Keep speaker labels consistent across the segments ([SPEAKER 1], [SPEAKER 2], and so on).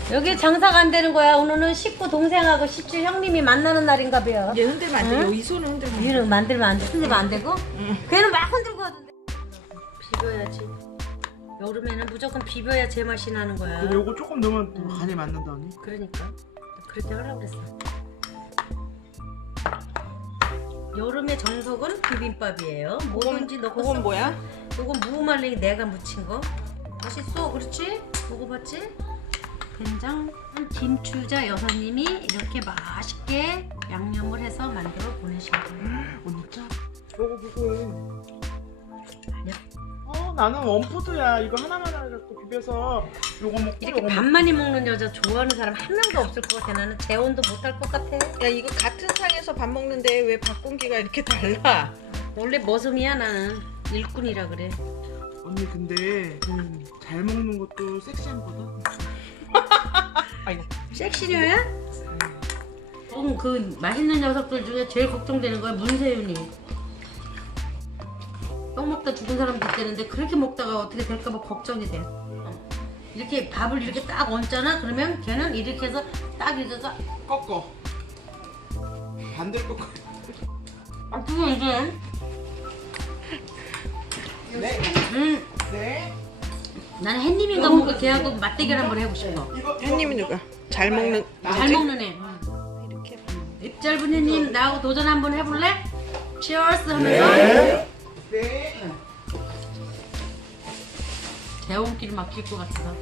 [SPEAKER 1] 여기 장사가 안 되는 거야. 오늘은 식구 동생하고 17 형님이 만나는 날인가 봐요.
[SPEAKER 2] 얘 흔들면 안 돼.
[SPEAKER 1] 응?
[SPEAKER 2] 이 손은 흔들면 안 돼.
[SPEAKER 1] 얘는 만들면 안 돼. 흔들면 안 되고. 걔는 막 흔들고 하던데. 비벼야지. 여름에는 무조건 비벼야 제맛이 나는 거야.
[SPEAKER 3] 근데 요거 조금 넣으면 또 간이 맞는다니.
[SPEAKER 1] 그러니까 그렇게 하라고 그랬어. 여름의 정석은 비빔밥이에요. 뭐든지 넣고.
[SPEAKER 2] 그건 뭐야?
[SPEAKER 1] 요건 무말랭이 내가 무친 거. 맛있어. 그렇지? 먹어봤지? 된장. 김추자 여사님이 이렇게 맛있게 양념을 해서 만들어 보내신 거예요.
[SPEAKER 3] 언니 짜. 요거 그거.
[SPEAKER 1] 아니야.
[SPEAKER 3] 나는 원푸드야. 이거 하나만 해갖고 비벼서 요거 먹고
[SPEAKER 1] 이렇게
[SPEAKER 3] 요거
[SPEAKER 1] 밥 많이 먹는 여자 좋아하는 사람 한 명도 없을 것 같아. 나는 재혼도 못할 것 같아.
[SPEAKER 2] 야 이거 같은 상에서 밥 먹는데 왜 밥 공기가 이렇게 달라?
[SPEAKER 1] 원래 머슴이야 나는. 일꾼이라 그래.
[SPEAKER 3] 언니 근데 잘 먹는 것도 섹시한 거다.
[SPEAKER 2] 아이고.
[SPEAKER 1] 섹시녀야? 그 맛있는 녀석들 중에 제일 걱정되는 거야 문세윤이. 떡 먹다 죽은 사람도 있다는데 그렇게 먹다가 어떻게 될까 봐 걱정이 돼. 이렇게 밥을 이렇게 딱 얹잖아. 그러면 걔는 이렇게 해서 딱 이래서
[SPEAKER 3] 꺾어. 반대로 꺾어.
[SPEAKER 1] 그거 이제
[SPEAKER 3] 네. 네.
[SPEAKER 1] 나는 햇님인가 뭔가 걔하고 맞대결 한번 해보고 싶어.
[SPEAKER 2] 햇님이 누가? 잘 먹는.
[SPEAKER 1] 잘 먹는 애.
[SPEAKER 2] 이렇게.
[SPEAKER 1] 입 짧은 햇님 나하고 도전 한번 해볼래? 치얼스 하면서
[SPEAKER 3] 네.
[SPEAKER 1] 대원길 막힐 것 같아서.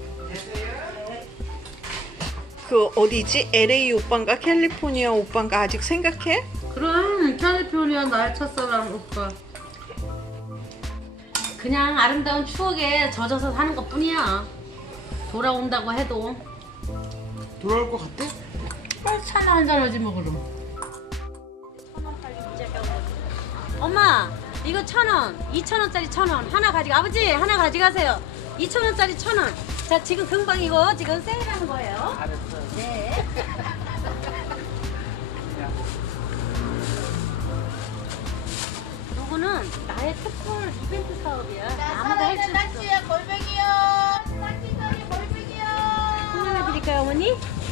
[SPEAKER 2] 그 어디지? LA 오빠인가 캘리포니아 오빠인가 아직 생각해?
[SPEAKER 1] 그럼 캘리포니아 나의 첫사랑 오빠. 그냥 아름다운 추억에 젖어서 사는 것 뿐이야. 돌아온다고 해도.
[SPEAKER 3] 돌아올 것 같아?
[SPEAKER 1] 빨리 차나 한잔 하지 뭐 그럼. 엄마 이거 1,000원, 2,000원짜리 1,000원 하나 가지고 아버지 하나 가져가세요. 2,000원짜리 1,000원. 자 지금 금방 이거 지금 세일하는 거예요.
[SPEAKER 3] 알았어.
[SPEAKER 1] 네. 요거는 나의 특별 이벤트 사업이야. 아무도 할 수 없어.
[SPEAKER 4] 낙지야 골뱅이요. 낙지살이 골뱅이요.
[SPEAKER 1] 설명해드릴까요 어머니?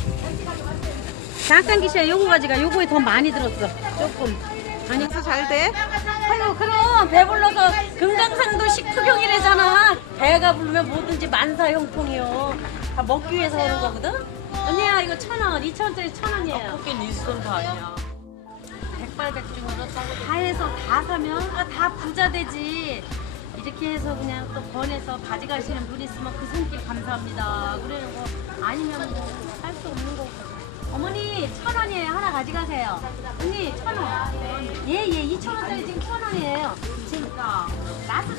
[SPEAKER 1] 잠깐 기시야 요거 가져가. 요거에 더 많이 들었어. 조금. 아니
[SPEAKER 2] 그래서 잘 돼?
[SPEAKER 1] 아이고 그럼 배불러서 금강산도 식후경이래잖아. 배가 부르면 뭐든지 만사형통이요. 다 먹기 위해서 하는 거거든. 언니야 이거 1,000원, 2,000원짜리 1,000원이에요.
[SPEAKER 2] 그게 니스톤도 아니야.
[SPEAKER 1] 백발백중으로 다 해서 다 사면 다 부자 되지. 이렇게 해서 그냥 또 권해서 가져가시는 분 있으면 그 손길 감사합니다. 그러는 거 아니면 뭐 할 수 없는 거고. 어머니 1,000원이에요. 하나 가져가세요. 언니 1,000원. 예예 2,000원짜리 지금 1,000원이에요. 지금 나스